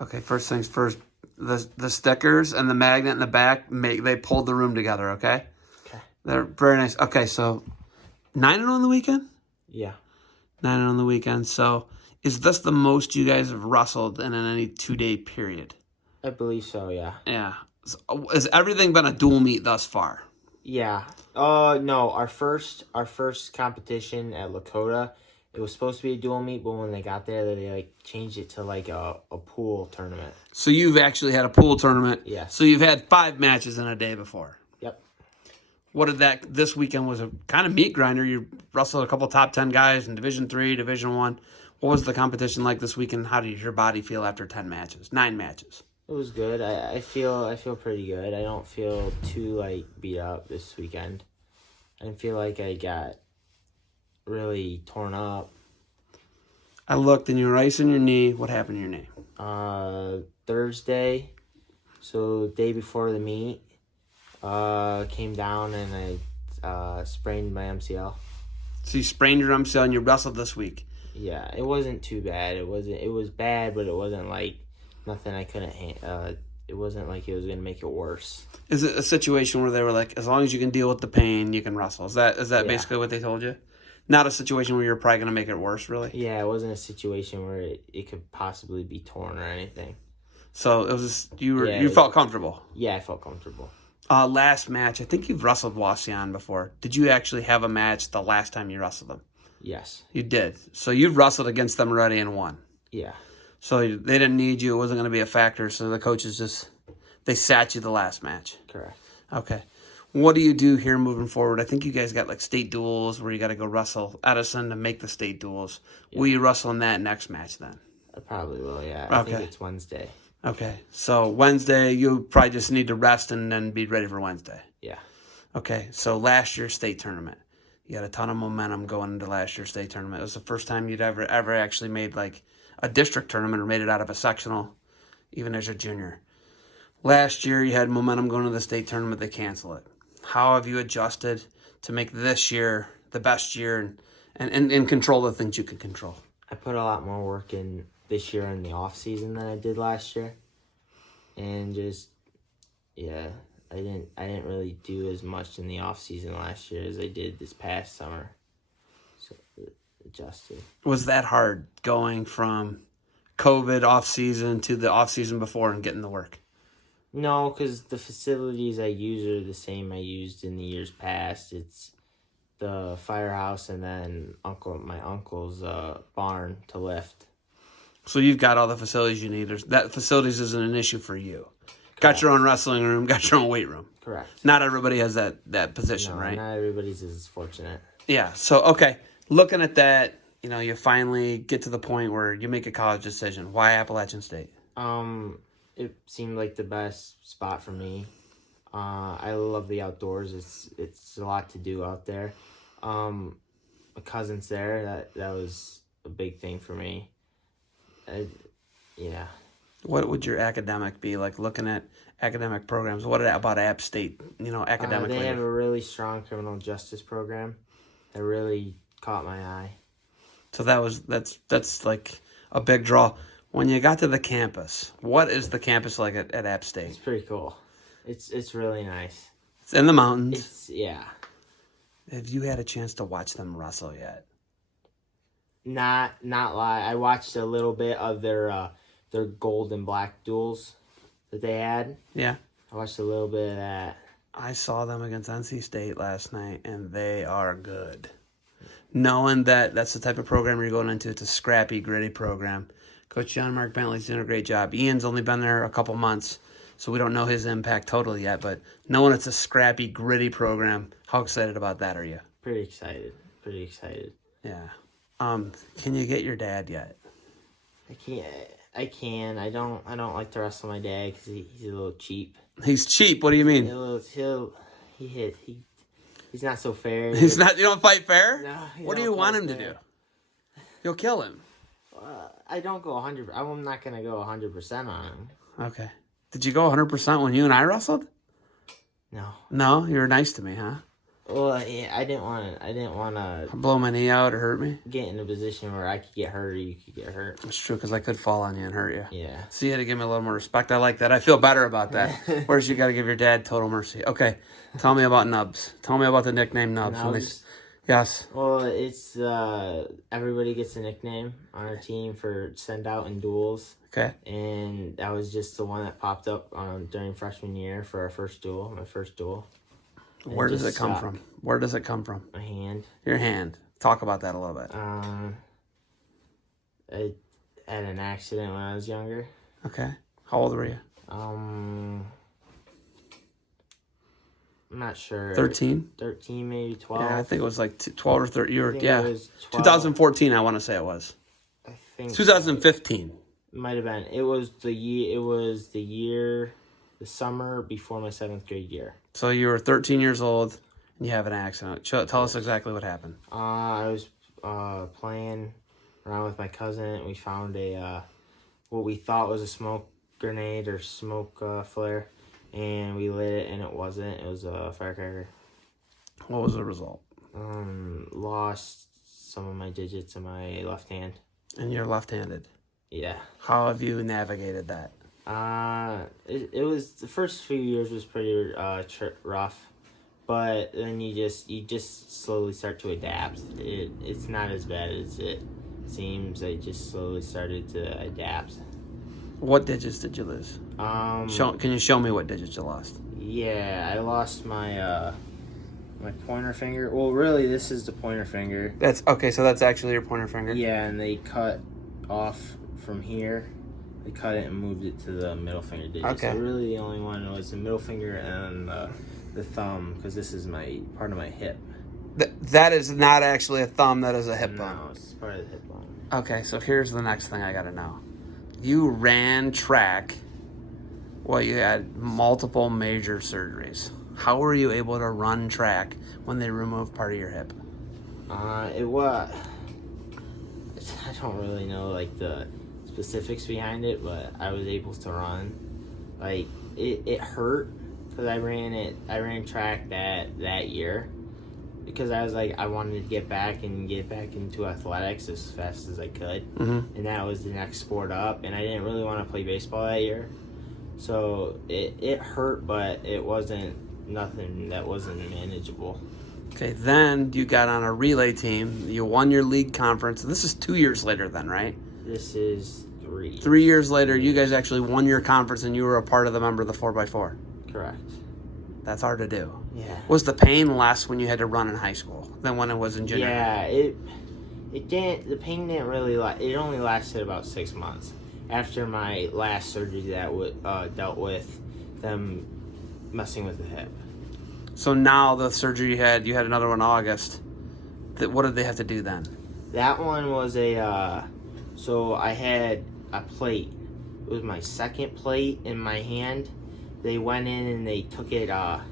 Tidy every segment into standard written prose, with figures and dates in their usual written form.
Okay, first things first. The stickers and the magnet in the back they pulled the room together. Okay. Okay. They're very nice. Okay, so 9-0 on the weekend. Yeah. 9-0 on the weekend. So is this the most you guys have wrestled in any 2-day period? I believe so. Yeah. Yeah. So, has everything been a dual meet thus far? Yeah. No. Our first competition at Lakota, it was supposed to be a dual meet, but when they got there, they like changed it to like a pool tournament. So you've actually had a pool tournament. Yes. So you've had 5 matches in a day before. Yep. What did that? This weekend was a kind of meat grinder. You wrestled a couple top 10 guys in Division 3, Division 1. What was the competition like this weekend? How did your body feel after 10 matches, 9 matches? It was good. I feel pretty good. I don't feel too like beat up this weekend. I didn't feel like I got really torn up. I looked and you were icing your knee. What happened to your knee? Thursday, so day before the meet, came down and I sprained my MCL. So you sprained your MCL and you wrestled this week. Yeah, it wasn't too bad. It was bad, but it wasn't like nothing I couldn't it wasn't like it was going to make it worse. Is it a situation where they were like, as long as you can deal with the pain, you can wrestle? Is that basically what they told you? Not a situation where you're probably going to make it worse, really? Yeah, it wasn't a situation where it could possibly be torn or anything. So it was you felt comfortable? Yeah, I felt comfortable. Last match, I think you've wrestled Wyatt before. Did you actually have a match the last time you wrestled them? Yes. You did. So you've wrestled against them already and won. Yeah. So they didn't need you. It wasn't going to be a factor. So the coaches they sat you the last match. Correct. Okay. What do you do here moving forward? I think you guys got like state duels where you got to go wrestle Edison to make the state duels. Yeah. Will you wrestle in that next match then? I probably will, yeah. I think it's Wednesday. Okay. So Wednesday, you'll probably just need to rest and then be ready for Wednesday. Yeah. Okay. So last year's state tournament. You had a ton of momentum going into last year's state tournament. It was the first time you'd ever actually made like a district tournament or made it out of a sectional, even as a junior. Last year, you had momentum going to the state tournament. They cancel it. How have you adjusted to make this year the best year and control the things you can control? I put a lot more work in this year in the off season than I did last year, and just I didn't really do as much in the off season last year as I did this past summer. So adjusted. Was that hard going from COVID off season to the off season before and getting the work? No, because the facilities I use are the same I used in the years past. It's the firehouse and then my uncle's barn to lift. So you've got all the facilities you need. That facilities isn't an issue for you. Correct. Got your own wrestling room, got your own weight room. Correct. Not everybody has that position, no, right? Not everybody's as fortunate. Yeah. So, okay. Looking at that, you finally get to the point where you make a college decision. Why Appalachian State? It seemed like the best spot for me. I love the outdoors. It's a lot to do out there. My cousin's there. That was a big thing for me. Yeah. What would your academic be like? Looking at academic programs, what about App State? Academically, they have a really strong criminal justice program that really caught my eye. So that's like a big draw. When you got to the campus, what is the campus like at App State? It's pretty cool. It's really nice. It's in the mountains. Yeah. Have you had a chance to watch them wrestle yet? Not lie. I watched a little bit of their gold and black duels that they had. Yeah. I watched a little bit of that. I saw them against NC State last night, and they are good. Knowing that that's the type of program you're going into, it's a scrappy, gritty program. Coach John Mark Bentley's doing a great job. Ian's only been there a couple months, so we don't know his impact totally yet. But knowing it's a scrappy, gritty program, how excited about that are you? Pretty excited. Yeah. Can you get your dad yet? I can. I don't like to wrestle my dad because he's a little cheap. He's cheap. What do you mean? He's not so fair. He's not. You don't fight fair? No. What do you want him to do? You'll kill him. I don't go 100. I'm not gonna go 100% on him. Okay. Did you go 100% when you and I wrestled? No. No, you were nice to me, huh? Well, yeah, I didn't want to Blow my knee out or hurt me? get in a position where I could get hurt or you could get hurt. It's true, because I could fall on you and hurt you. Yeah. So you had to give me a little more respect. I like that. I feel better about that. Whereas you got to give your dad total mercy. Okay, tell me about Nubs. Tell me about the nickname Nubs. Yes. Well, it's everybody gets a nickname on our team for send out and duels. Okay. And that was just the one that popped up during freshman year for our first duel, my first duel. Where does it come from? Where does it come from? My hand. Your hand. Talk about that a little bit. I had an accident when I was younger. Okay. How old were you? I'm not sure. 13? 13, maybe 12. Yeah, I think it was like 12 or 13. You were, yeah. It was 2014, I want to say it was. I think 2015. Might have been. It was the summer before my 7th grade year. So you were 13 years old and you have an accident. Tell us exactly what happened. I was playing around with my cousin. We found what we thought was a smoke grenade or smoke flare, and we lit it, and it wasn't. It was a firecracker. What was the result? Lost some of my digits in my left hand. And you're left-handed. Yeah. How have you navigated that? It was the first few years was pretty rough, but then you just slowly start to adapt. It's not as bad as it seems. I just slowly started to adapt. What digits did you lose? Can you show me what digits you lost? Yeah, I lost my my pointer finger. Well, really, this is the pointer finger. That's okay. So that's actually your pointer finger. Yeah, and they cut off from here. They cut it and moved it to the middle finger digit. Okay. So really the only one was the middle finger and the thumb, because this is part of my hip. That is not actually a thumb. That is a hip bone. No, it's part of the hip bone. Okay, so here's the next thing I got to know. You ran track. Well, you had multiple major surgeries. How were you able to run track when they removed part of your hip? It was... I don't really know, like, the specifics behind it, but I was able to run. Like, it hurt because I ran track that year because I was like, I wanted to get back into athletics as fast as I could. Mm-hmm. And that was the next sport up, and I didn't really want to play baseball that year. So it hurt, but it wasn't nothing that wasn't manageable. Okay, then you got on a relay team. You won your league conference. This is 2 years later then, right? This is 3. 3 years later, you guys actually won your conference and you were a part of the member of the 4x4. Correct. That's hard to do. Yeah. Was the pain less when you had to run in high school than when it was in junior? Yeah, it didn't, the pain didn't really, it only lasted about 6 months. After my last surgery that dealt with them messing with the hip. So now the surgery you had another one in August. What did they have to do then? That one was so I had a plate. It was my second plate in my hand. They went in and they took it out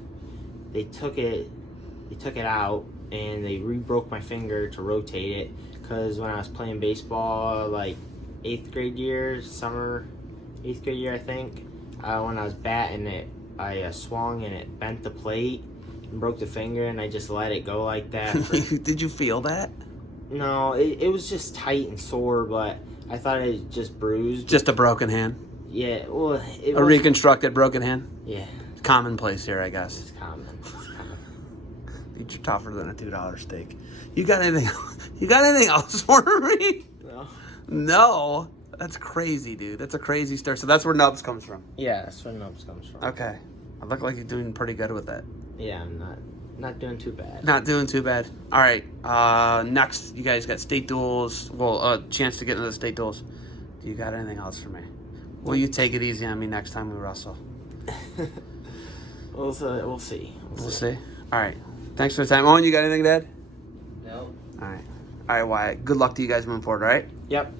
and they re-broke my finger to rotate it because when I was playing baseball, like 8th grade year, I think, when I was batting it, I swung and it bent the plate and broke the finger, and I just let it go like that. Did you feel that? No, it was just tight and sore, but I thought it was just bruised. Just a broken hand? Yeah, well, a reconstructed broken hand? Yeah. Commonplace here, I guess. It's common. You're tougher than a $2 steak. You got anything else for me? No. No? That's crazy, dude. That's a crazy story. So that's where Nubs comes from. Yeah, that's where Nubs comes from. Okay. I look like you're doing pretty good with it. Yeah, I'm not doing too bad. Not doing too bad. All right. Next, you guys got state duels. Well, a chance to get into the state duels. Do you got anything else for me? Will you take it easy on me next time we wrestle? We'll see. We'll see. All right. Thanks for the time. Owen, you got anything, Dad? No. All right. All right, Wyatt. Good luck to you guys moving forward, all right? Yep.